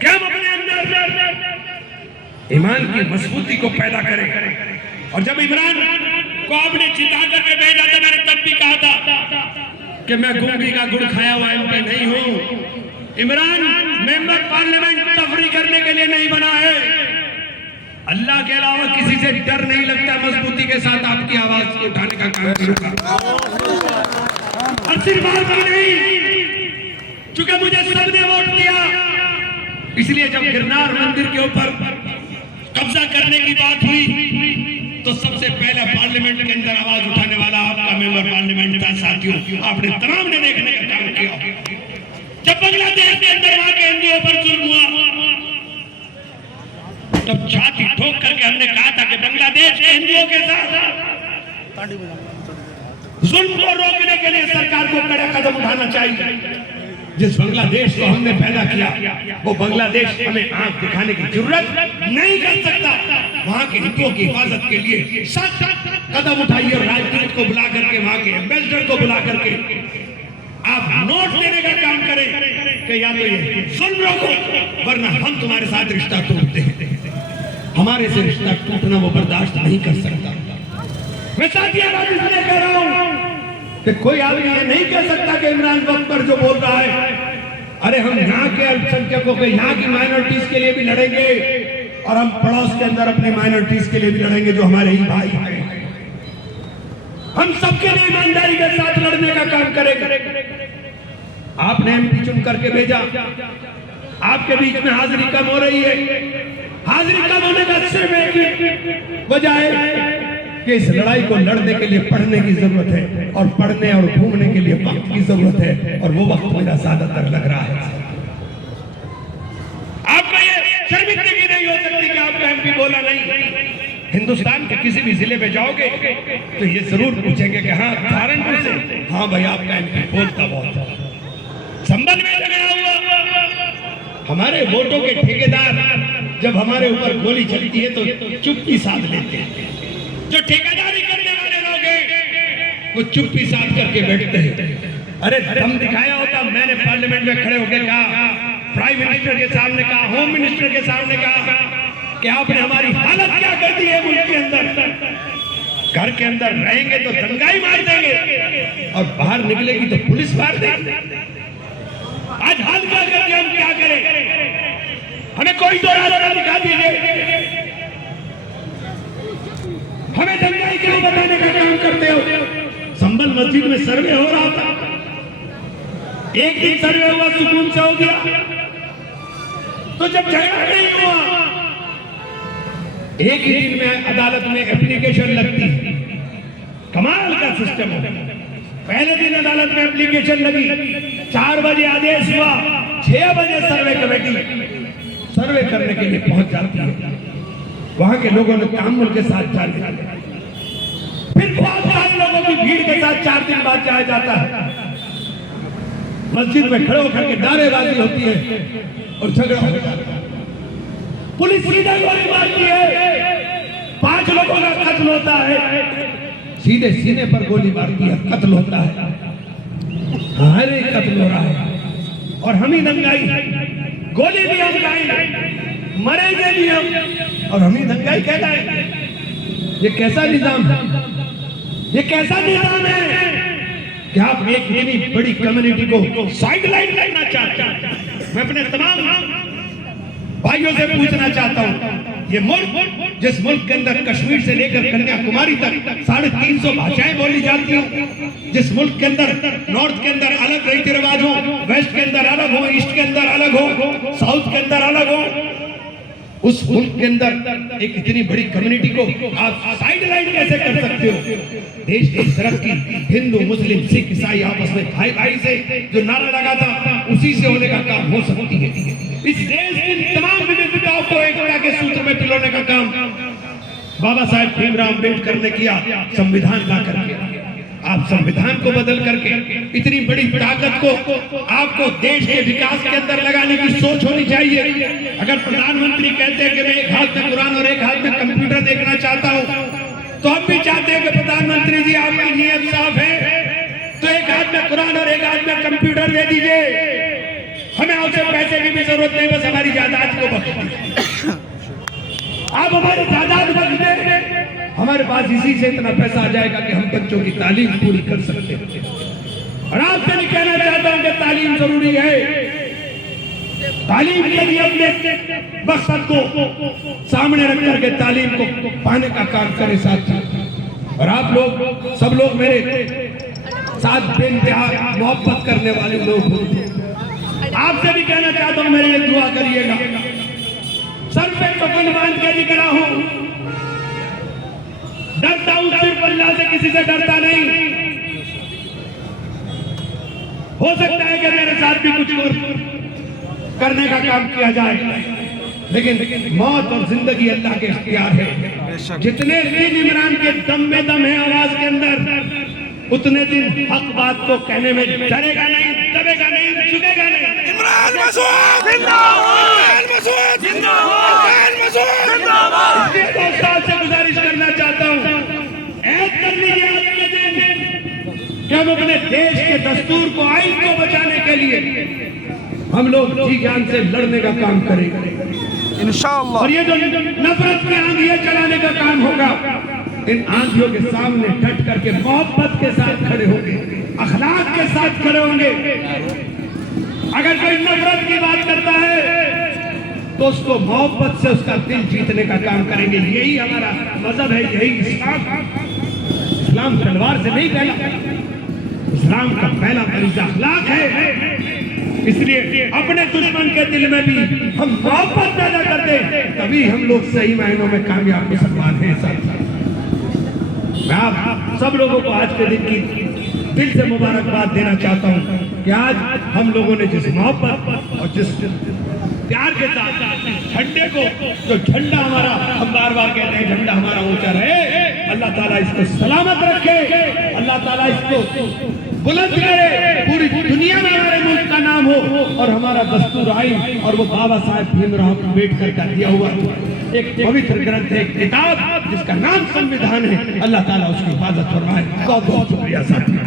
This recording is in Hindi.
कि हम अपने अंदर ईमान की मजबूती को पैदा करें। और जब इमरान को आपने जिता करके भेजा था, मैंने तब भी कहा था कि मैं गूंगी का गुड़ खाया हुआ एमपी नहीं हूं। इमरान मेंबर पार्लियामेंट तफरी करने के लिए नहीं बना है। अल्लाह के अलावा किसी से डर नहीं लगता। मजबूती के साथ आपकी आवाज को उठाने का काम करूंगा। और सिर्फ आपकी नहीं, चूंकि मुझे सबने वोट दिया, इसलिए जब गिरनार मंदिर के ऊपर कब्जा करने की बात हुई तो सबसे पहले पार्लियामेंट के अंदर आवाज उठाने वाला आपका मेंबर पार्लियामेंट था। साथियों, आपने तमाम ने देखने का काम किया। जब बांग्लादेश के अंदर वहां के एनजीओ पर जुल्म हुआ, तब छाती ठोक करके हमने कहा था कि बांग्लादेश के एनजीओ के साथ जुल्म को रोकने के लिए सरकार को कड़ा कदम उठाना चाहिए। जिस बांग्लादेश को हमने पैदा किया, वो बांग्लादेश हमें आंख दिखाने की जरूरत नहीं कर सकता। वहां के हितों की हिफाजत के लिए सख्त कदम उठाइए और राजदूत को बुला करके, वहां के एम्बेसडर को बुला करके आप नोट देने का काम करें कि या तो ये जुल्म रोको, वरना हम तुम्हारे साथ रिश्ता तोड़ते हैं। हमारे से रिश्ता टूटना वो बर्दाश्त नहीं कर सकता। मैं साथियों बात इसलिए कह रहा हूं कि कोई आदमी ये नहीं कह सकता कि इमरान वक्त पर जो बोल रहा है, अरे हम यहाँ के अल्पसंख्यकों के, यहाँ की माइनॉरिटीज के लिए भी लड़ेंगे और हम पड़ोस के अंदर अपनी माइनॉरिटीज के लिए भी लड़ेंगे जो हमारे ही भाई हैं। हम सबके लिए ईमानदारी के साथ लड़ने का काम करेंगे। आपने एमपी चुन करके भेजा, आपके बीच में हाजिरी कम हो रही है। हाजिरी कम होने का सिर्फ एक वजह है कि इस लड़ाई को लड़ने के लिए पढ़ने की जरूरत है, और पढ़ने और घूमने के लिए वक्त की जरूरत है, और वो वक्त मेरा ज्यादातर लग रहा है। आपका ये शर्मिंदगी नहीं हो सकती कि आपका एमपी बोला नहीं। हिंदुस्तान के किसी भी जिले में जाओगे तो ये जरूर पूछेंगे कि हाँ सहारनपुर से, हाँ भाई आपका एमपी बोलता बहुत। संबल में लगाया हुआ हमारे वोटों के ठेकेदार जब हमारे ऊपर गोली चलती है तो चुप्पी साध लेते हैं। जो ठेकेदारी करने वाले लोग हैं वो चुप्पी साध करके बैठते हैं। अरे दम दिखाया होता, मैंने पार्लियामेंट में खड़े होकर कहा, प्राइम मिनिस्टर के सामने कहा, होम मिनिस्टर के सामने कहा कि आपने हमारी हालत क्या कर दी है मुल्क के अंदर। घर के अंदर रहेंगे तो दंगाई मार देंगे और बाहर निकलेगी तो पुलिस मार देगी। आज हाल क्या करके हम क्या करें? हमें कोई तो रास्ता दिखा दीजिए। हमें दंगाई क्यों बताने का काम करते हो? संभल मस्जिद में सर्वे हो रहा था, एक दिन सर्वे हुआ, सुकून से हो गया। तो जब झगड़ा नहीं हुआ, एक ही दिन में अदालत में एप्लीकेशन लगती है। कमाल का सिस्टम है। पहले दिन अदालत में एप्लीकेशन लगी, 4 बजे आदेश हुआ, 6 बजे सर्वे कमेटी सर्वे करने के लिए पहुंच जाती है। वहां के लोगों ने तामुल के साथ जाने, फिर बहुत सारे लोगों की भीड़ के साथ 4 दिन बाद जाया जाता है। मस्जिद में खड़े होकर के नारेबाजी होती है और झगड़ा हो जाता है। पुलिस सीधा गोली मारती है, 5 लोगों का कत्ल होता है। सीधे सीने पर गोली मारती है, कत्ल होता है। हर एक कत्ल हो रहा है और हम ही दंगाई, गोली भी हम खाएंगे, मरेंगे भी हम, और हम ही दंगाई कहता है। ये कैसा निजाम है? ये कैसा निजाम है कि आप एक इतनी बड़ी कम्युनिटी को साइडलाइन करना चाहते हैं? मैं अपने तमाम भाइयों से पूछना चाहता हूं, ये मुल्क, जिस मुल्क के अंदर कश्मीर से लेकर कन्याकुमारी तक 350 भाषाएं बोली जाती हैं, जिस मुल्क के अंदर नॉर्थ के अंदर अलग रीति रिवाज हो, वेस्ट के अंदर अलग हो, ईस्ट के अंदर अलग हो, साउथ के अंदर अलग हो, उस मुल्क के अंदर एक इतनी बड़ी कम्युनिटी को आप साइडलाइन कैसे कर सकते हो? देश की तरक्की हिंदू, मुस्लिम, सिख, ईसाई आपस में भाई भाई से जो नारा लगा था, उसी से होने का काम हो सकती है। इस देश की तमाम विविधताओं को एकता के सूत्र में पिरोने का काम बाबा साहेब भीमराव अम्बेडकर ने किया, संविधान ला करके। आप संविधान को बदल करके इतनी बड़ी ताकत को आपको देश के विकास के अंदर लगाने की सोच होनी चाहिए। अगर प्रधानमंत्री कहते हैं कि मैं एक हाथ में कुरान और एक हाथ में कंप्यूटर देखना चाहता हूं, तो हम भी चाहते हैं कि प्रधानमंत्री जी आपकी नीयत साफ है, तो एक हाथ में कुरान और एक हाथ में कंप्यूटर दे दीजिए। हमें उसे पैसे की भी जरूरत नहीं, बस हमारी जायदाद को बख्श दीजिए। आप हमारी जायदाद बख्श दें, हमारे पास इसी से इतना पैसा आ जाएगा कि हम बच्चों की तालीम पूरी कर सकते हैं। और आपसे नहीं कहना चाहता हूं कि तालीम जरूरी है, तालीम के लिए अपने मकसद को सामने रख करके तालीम को पाने का काम करें साथ साथ। और आप लोग सब लोग मेरे साथ बेइंतहा मोहब्बत करने वाले लोग हो, आपसे भी कहना चाहता हूं मेरे लिए दुआ करिएगा। सर पे कफन बांध के निकला हूं, डरता हूं सिर्फ अल्लाह से, किसी से डरता नहीं। हो सकता है कि मेरे साथ भी कुछ और करने का काम किया जाए, लेकिन मौत और जिंदगी अल्लाह के इख्तियार है। जितने दिन इमरान के दम में दम है आवाज के अंदर, उतने दिन हक बात को कहने में डरेगा नहीं, दबेगा नहीं, झुकेगा नहीं। इमरान मसूद जिंदाबाद, मसूद जिंदाबाद, मसूद जिंदाबाद। इसलिए 2 साल से गुजारिश करना चाहता हूं, ऐद कर लीजिए आज के दिन कि हम अपने देश के दस्तूर को, आइन को बचाने के लिए हम लोग जी जान से लड़ने का काम करेंगे इंशाअल्लाह। और ये जो नफरत की आंधियां चलाने का काम होगा, इन आंधियों के सामने डट करके मोहब्बत के साथ खड़े होंगे, अखलाक के साथ खड़े होंगे। अगर कोई नफरत की बात करता है तो उसको मोहब्बत से उसका दिल जीतने का काम करेंगे। यही हमारा मजहब है, यही इस्लाम तलवार से नहीं फैला, इस्लाम का पहला फरीज़ा अखलाक है। इसलिए अपने दुश्मन के दिल में भी हम मोहब्बत पैदा कर दें, तभी हम लोग सही मायनों में कामयाब मुसलमान हैं। मैं आप सब लोगों को आज के दिन की दिल से मुबारकबाद देना चाहता हूं कि आज हम लोगों ने जिस मोहब्बत और जिस प्यार के साथ झंडे को, जो झंडा हमारा, हम बार बार कहते हैं झंडा हमारा ऊंचा रहे, अल्लाह ताला इसको सलामत रखे, अल्लाह ताला इसको बुलंद करे, पूरी दुनिया में हमारे मुल्क का नाम हो और हमारा दस्तूर आइन और वो बाबा साहेब भीमराव अम्बेडकर का दिया हुआ एक पवित्र ग्रंथ है, एक किताब जिसका नाम संविधान है, अल्लाह ताला उसकी हिफाजत फरमाए। बहुत बहुत शुक्रिया साहब।